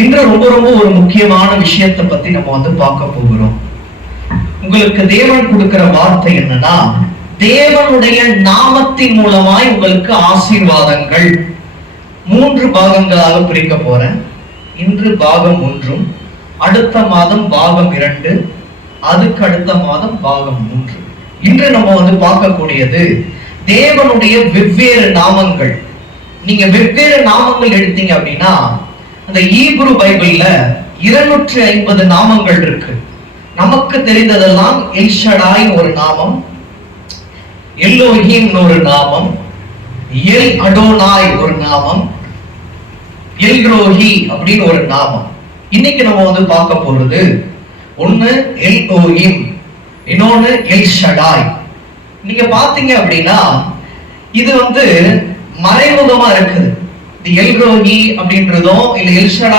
இன்று ரொம்ப ரொம்ப ஒரு முக்கியமான விஷயத்தை பத்தி நம்ம பார்க்க போகிறோம். உங்களுக்கு தேவன் கொடுக்கிற வார்த்தை என்னன்னா, தேவனுடைய நாமத்தின் மூலமாய் உங்களுக்கு ஆசீர்வாதங்கள். 3 பாகங்களாக பிரிக்க போறேன். இன்று பாகம் 1, அடுத்த மாதம் பாகம் 2, அதுக்கு அடுத்த மாதம் பாகம் 3. இன்று நம்ம பார்க்கக்கூடியது தேவனுடைய வெவ்வேறு நாமங்கள். நீங்க வெவ்வேறு நாமங்கள் எடுத்தீங்க அப்படின்னா, அந்த ஈப்ரு பைபிள்ல 250 நாமங்கள் இருக்கு. நமக்கு தெரிந்ததெல்லாம் எல் ஷடாய் ஒரு நாமம், எல்லோஹிம் ஒரு நாமம், எல் அடோனாய் ஒரு நாமம், எல் ரோஹி அப்படின்னு ஒரு நாமம். இன்னைக்கு நம்ம பார்க்க போறது ஒண்ணு எல்லோஹிம், இன்னொன்னு எல் ஷடாய். நீங்க பாத்தீங்க அப்படின்னா இது மறைமுகமா இருக்குது. எல் ரோஹி அப்படின்றதும் இல்ல எல் ஷடாய்